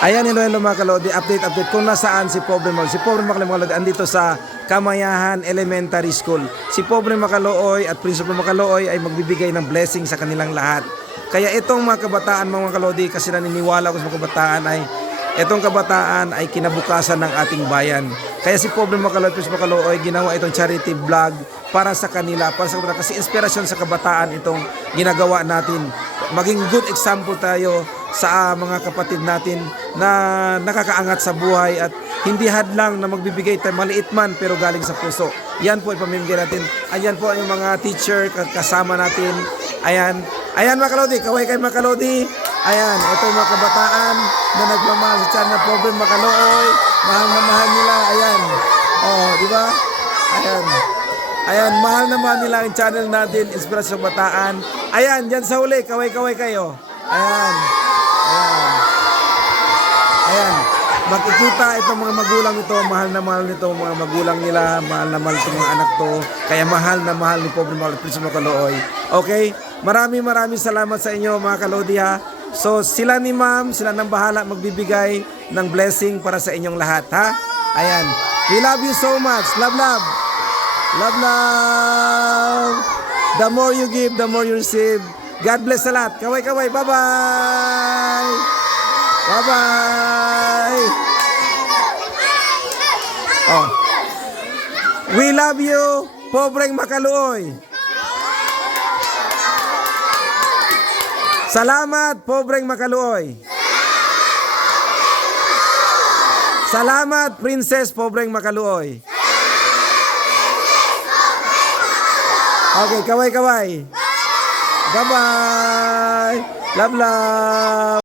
Ayan, hello mga kalodi, update kung nasaan si Pobre Makalooy. Si Pobre Makalooy mga kalodi, andito sa Kamayahan Elementary School. Si Pobre Makalooy at Principal Makalooy ay magbibigay ng blessing sa kanilang lahat. Kaya itong mga kabataan mga kalodi, kasi naniniwala ko sa mga kabataan ay itong kabataan ay kinabukasan ng ating bayan. Kaya si Pobre Makalooy, Principal Makalooy, ginawa itong charity vlog para sa kanila, kasi inspirasyon sa kabataan itong ginagawa natin. Maging good example tayo sa mga kapatid natin na nakakaangat sa buhay at hindi hadlang na magbibigay tayo, maliit man pero galing sa puso. Yan po ipamimigay natin. Ayan po yung mga teacher kasama natin. Ayan mga kalodi, kaway kay mga kalodi. Ayan, ito yung mga kabataan na nagmamahal sa channel Pobre Makalooy. Mahal na mahal nila. Ayan. Oh, di ba? Ayan, mahal na mahal nila ang channel natin, Inspirasyon Bataan. Ayan, dyan sa huli, kaway-kaway kayo. Ayan, makikita itong mga magulang ito, mahal na mahal nito mga magulang nila, mahal na mahal itong mga anak to, kaya mahal na mahal ni Pobre Makalooy, Principal Makalooy. Okay, maraming salamat sa inyo mga kalodi ha. So sila ni ma'am, sila nang bahala magbibigay ng blessing para sa inyong lahat ha. Ayan, we love you so much, love. The more you give, the more you receive. God bless sa lahat. Kaway-kaway. Bye-bye. Bye-bye. Oh. We love you, Pobreng Makalooy. Salamat, Pobreng Makalooy. Salamat, Princess Pobreng Makalooy. Okay, kaway-kaway. Bye-bye. Love.